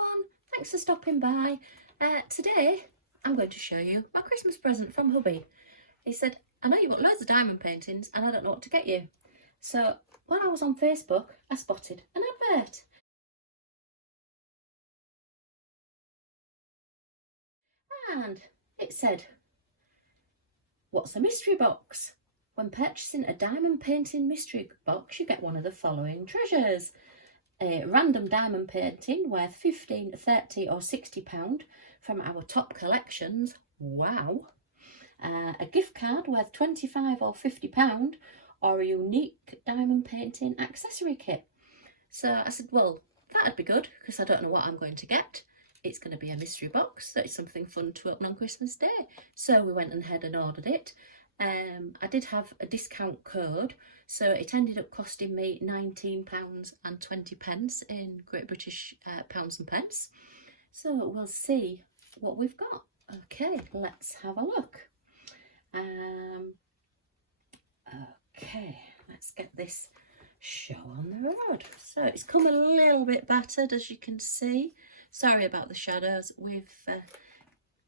everyone, thanks for stopping by. Today I'm going to show you my Christmas present from hubby. He said, I know you want loads of diamond paintings and I don't know what to get you. So while I was on Facebook, I spotted an advert. And it said, what's a mystery box? When purchasing a diamond painting mystery box, you get one of the following treasures. A random diamond painting worth £15, £30 or £60 from our top collections. Wow. A gift card worth £25 or £50 or a unique diamond painting accessory kit. So I said, well, that'd be good because I don't know what I'm going to get. It's going to be a mystery box, so it's something fun to open on Christmas Day. So we went ahead and ordered it. I did have a discount code, so it ended up costing me £19.20 in Great British pounds and pence. So we'll see what we've got. Okay, let's have a look. Okay, let's get this show on the road. So it's come a little bit battered, as you can see. Sorry about the shadows. We've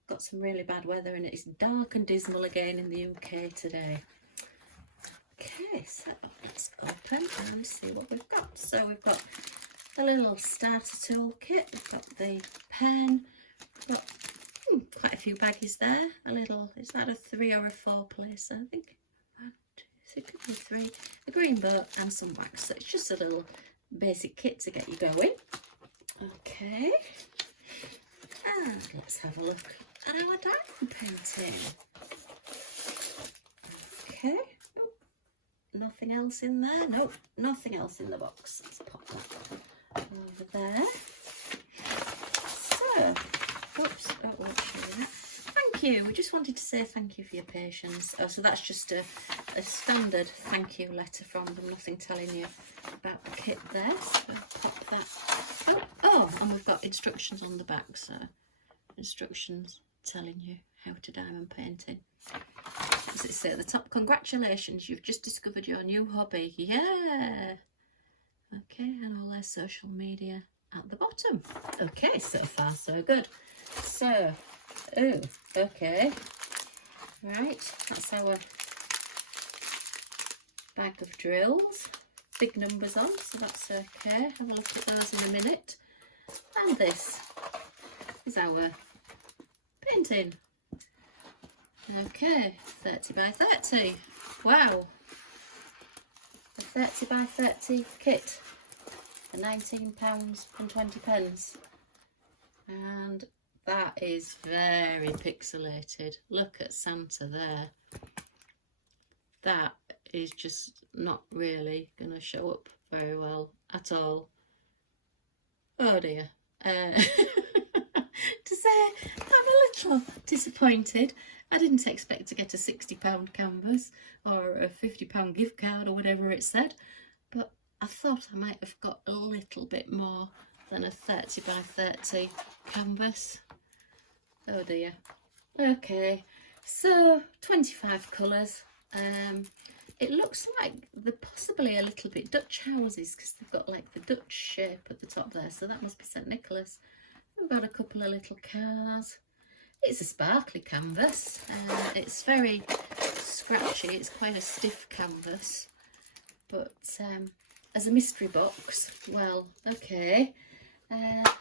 got some really bad weather and it's dark and dismal again in the UK today. Okay, so let's open and see what we've got. So we've got a little starter toolkit, we've got the pen, we've got quite a few baggies there. A little, is that a 3 or a 4 placer? I think it could be 3. A green boat and some wax. So it's just a little basic kit to get you going. Okay, and let's have a look at our diamond painting. Okay, oh, nothing else in there. Nope, nothing else in the box. Let's pop that over there. So, oops, oh, thank you. We just wanted to say thank you for your patience. Oh, so that's just a standard thank you letter from them. Nothing telling you about the kit there. So pop that. Oh, and we've got instructions on the back. So instructions telling you how to diamond painting. Does it say at the top, congratulations, you've just discovered your new hobby. Yeah. Okay, and all their social media at the bottom. Okay, so far so good. So, oh, okay. Right, that's our bag of drills. Big numbers on, so that's okay. Have a look at those in a minute. And this is our painting. Okay, 30 by 30. Wow. A 30 by 30 kit for £19.20. And that is very pixelated. Look at Santa there. That is just not really going to show up very well at all. Oh dear. To say I'm a little disappointed. I didn't expect to get a £60 canvas or a £50 gift card or whatever it said, but I thought I might have got a little bit more than a 30 by 30 canvas. Oh dear. Okay, so 25 colours. It looks like they're possibly a little bit Dutch houses because they've got like the Dutch shape at the top there, so that must be St Nicholas. We've got a couple of little cars. It's a sparkly canvas. It's very scratchy. It's quite a stiff canvas, but as a mystery box, well, okay.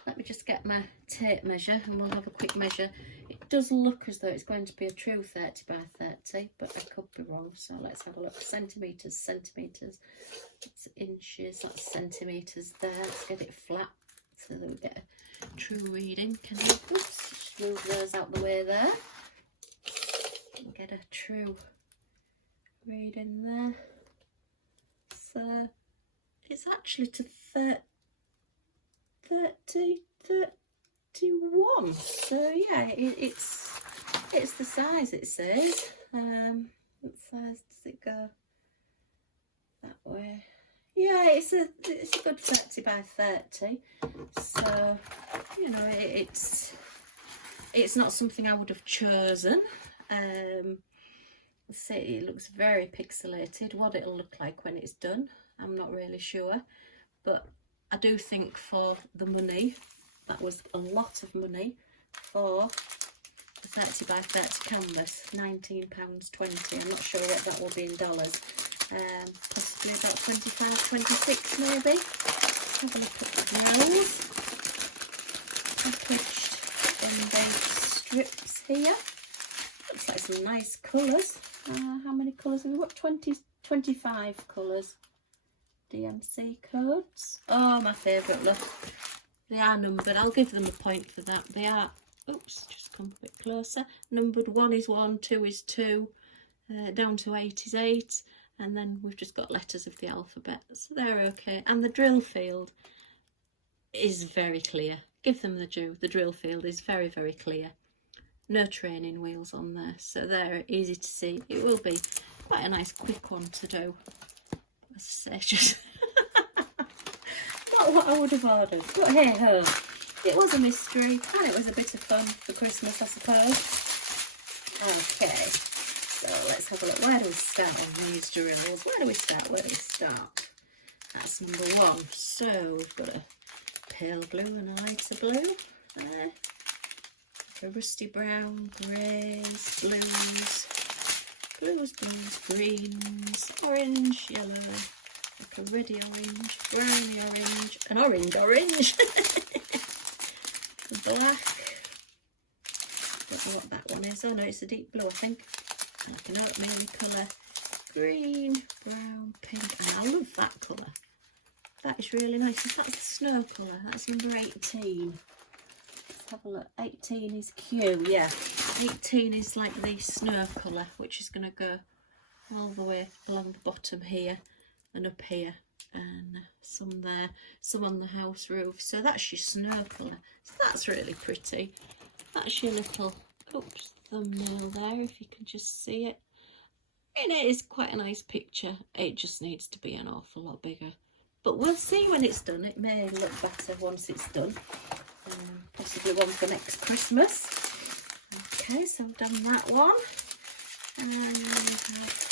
Let me just get my tape measure and we'll have a quick measure. It does look as though it's going to be a true 30 by 30, but I could be wrong, so let's have a look. Centimetres, centimetres, that's inches, that's centimetres there. Let's get it flat so that we get a true reading. Can I just move those out the way there and get a true reading there? So it's actually to 31, so yeah, it's the size it says. What size does it go? That way. Yeah, it's a good 30 by 30. So you know, it's not something I would have chosen. See, it looks very pixelated. What it'll look like when it's done, I'm not really sure, but I do think for the money that was a lot of money for a 30 by 30 canvas. £19.20. I'm not sure what that will be in dollars. Possibly about 25, 26 maybe. Have a look at the drills. Packaged in these strips here. Looks like some nice colours. How many colours have we got? 25 colours. DMC codes. Oh, my favourite, look. They are numbered. I'll give them a point for that. They are, oops, just come a bit closer. Numbered 1 is 1, 2 is 2, down to 8 is 8. And then we've just got letters of the alphabet. So they're okay. And the drill field is very clear. Give them the due. The drill field is very, very clear. No training wheels on there. So they're easy to see. It will be quite a nice quick one to do. As I say, just not what I would have ordered. But hey ho. It was a mystery and it was a bit of fun for Christmas, I suppose. Okay. So let's have a look. Where do we start on these drills? Where do we start? Where do we start? That's number 1. So we've got a pale blue and a lighter blue there. A rusty brown, greys, blues, greens, orange, yellow, like a reddy orange, browny orange, an orange. The black. Don't know what that one is. Oh no, it's a deep blue, I think. Like an oatmeal colour, green, brown, pink, and I love that colour. That is really nice. Is that the snow colour? That's number 18. Let's have a look. 18 is Q, yeah. 18 is like the snow colour, which is going to go all the way along the bottom here and up here, and some there, some on the house roof. So that's your snow colour. So that's really pretty. That's your little, oops, thumbnail there, if you can just see it. And it is quite a nice picture. It just needs to be an awful lot bigger, but we'll see when it's done. It may look better once it's done. Possibly one for next Christmas. Okay, so I've done that one, and we have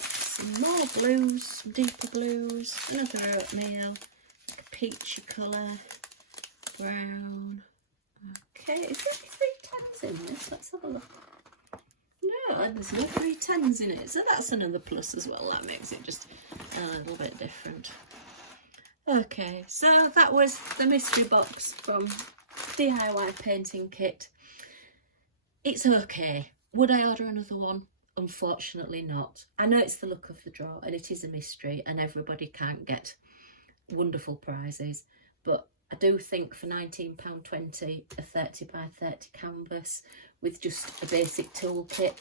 some more blues, some deeper blues, another oatmeal, like a peachy colour, brown. Okay, is there 3 10s in this? Let's have a look. No, there's no 3 10s in it, so that's another plus as well. That makes it just a little bit different. Okay, so that was the mystery box from DIY Painting Kit. It's okay. Would I order another one? Unfortunately not. I know it's the look of the draw and it is a mystery and everybody can't get wonderful prizes, but I do think for £19.20 a 30 by 30 canvas with just a basic toolkit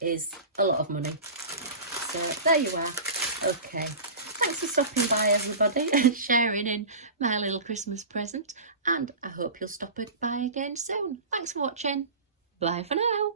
is a lot of money. So there you are. Okay. Thanks for stopping by, everybody, and sharing in my little Christmas present, and I hope you'll stop by again soon. Thanks for watching. Bye for now.